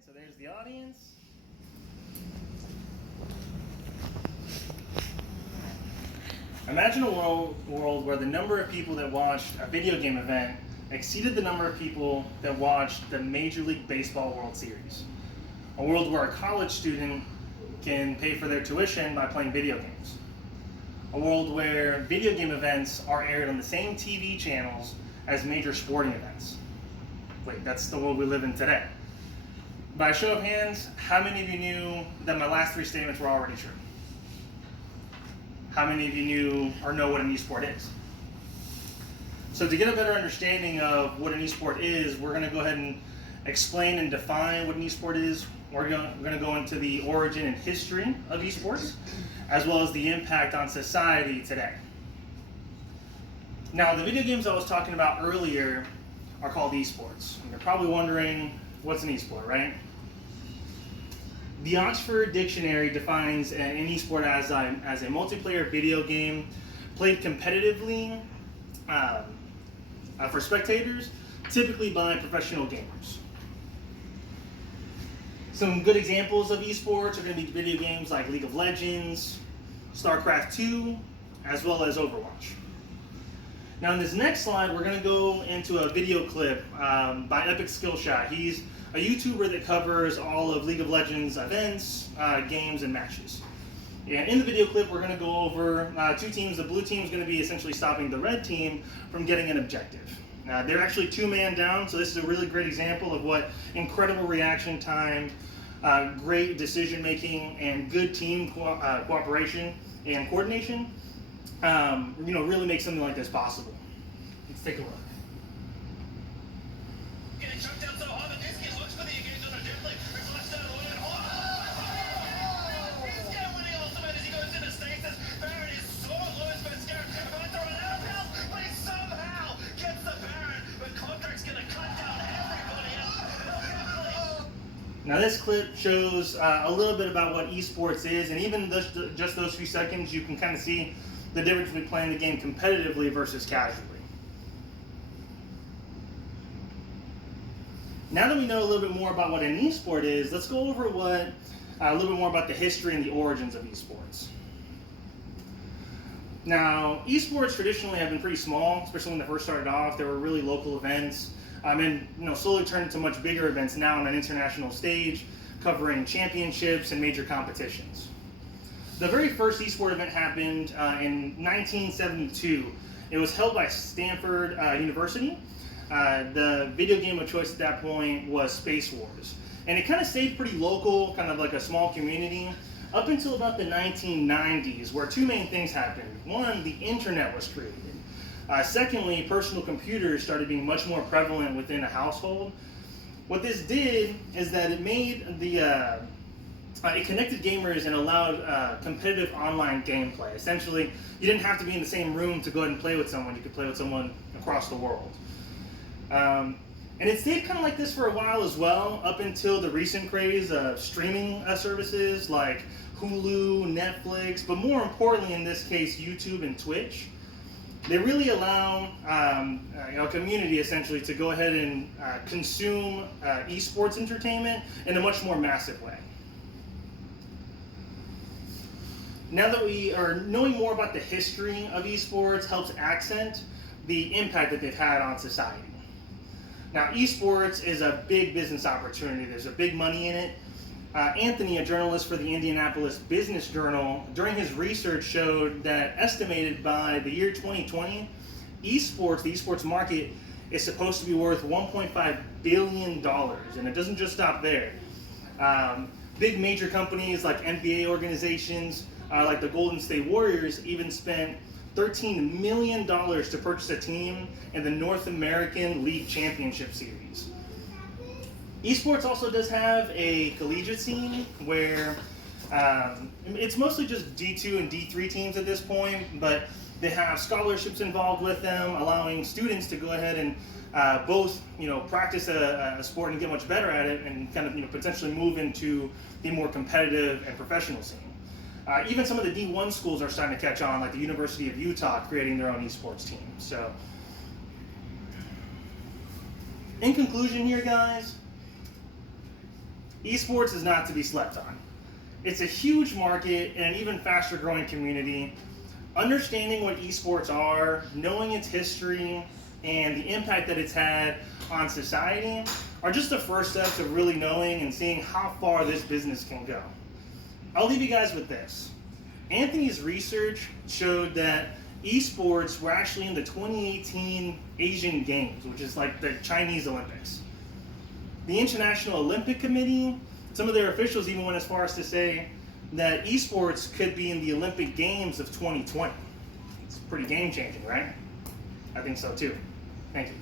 right, so there's the audience. Imagine a world where the number of people that watched a video game event exceeded the number of people that watched the Major League Baseball World Series. A world where a college student can pay for their tuition by playing video games. A world where video game events are aired on the same TV channels as major sporting events. Wait, that's the world we live in today. By a show of hands, how many of you knew that my last three statements were already true? How many of you knew or know what an esport is? So to get a better understanding of what an esport is, we're going to go ahead and explain and define what an esport is. We're going to go into the origin and history of esports, as well as the impact on society today. Now, the video games I was talking about earlier are called esports. And you're probably wondering, what's an esport, right? The Oxford Dictionary defines an esport as a multiplayer video game played competitively for spectators, typically by professional gamers. Some good examples of esports are going to be video games like League of Legends, StarCraft 2, as well as Overwatch. Now in this next slide, we're going to go into a video clip by Epic Skillshot. He's a YouTuber that covers all of League of Legends events, games, and matches. And in the video clip, we're going to go over two teams. The blue team is going to be essentially stopping the red team from getting an objective. They're actually two-man down, so this is a really great example of what incredible reaction time, great decision-making, and good team cooperation and coordination really make something like this possible. Let's take a look. Getting chucked down so hard that this kid looks for the engage on a jet plane. Reflects down on it. He's getting winning ultimate as he goes into stasis. Baron is so low as Scarab about to run out of health, but he somehow gets the Baron. But Contract's gonna cut down everybody else. Now this clip shows a little bit about what esports is, and even just those few seconds, you can kind of see the difference between playing the game competitively versus casually. Now that we know a little bit more about what an esport is, let's go over a little bit more about the history and the origins of esports. Now, esports traditionally have been pretty small, especially when they first started off. They were really local events, and slowly turned into much bigger events now on an international stage, covering championships and major competitions. The very first esport event happened in 1972. It was held by Stanford University. The video game of choice at that point was Space Wars. And it kind of stayed pretty local, kind of like a small community, up until about the 1990s, where two main things happened. One, the internet was created. Secondly, personal computers started being much more prevalent within a household. What this did is that it made it connected gamers and allowed competitive online gameplay. Essentially, you didn't have to be in the same room to go ahead and play with someone. You could play with someone across the world. And it stayed kind of like this for a while as well, up until the recent craze of streaming services like Hulu, Netflix, but more importantly in this case, YouTube and Twitch. They really allow a community essentially to go ahead and consume esports entertainment in a much more massive way. Now that we are knowing more about the history of esports helps accent the impact that they've had on society. Now, esports is a big business opportunity. There's a big money in it. Anthony, a journalist for the Indianapolis Business Journal, during his research showed that estimated by the year 2020, the esports market is supposed to be worth $1.5 billion, and it doesn't just stop there. Big major companies like NBA organizations, like the Golden State Warriors, even spent $13 million to purchase a team in the North American League Championship Series. Esports also does have a collegiate scene where it's mostly just D2 and D3 teams at this point, but they have scholarships involved with them, allowing students to go ahead and both practice a sport and get much better at it, and kind of potentially move into the more competitive and professional scene. Even some of the D1 schools are starting to catch on, like the University of Utah creating their own esports team. So, in conclusion here, guys, Esports is not to be slept on. It's a huge market and an even faster growing community. Understanding what esports are, knowing its history, and the impact that it's had on society are just the first steps of really knowing and seeing how far this business can go. I'll leave you guys with this. Anthony's research showed that esports were actually in the 2018 Asian Games, which is like the Chinese Olympics. The International Olympic Committee, some of their officials even went as far as to say that esports could be in the Olympic Games of 2020. It's pretty game changing, right? I think so too. Thank you.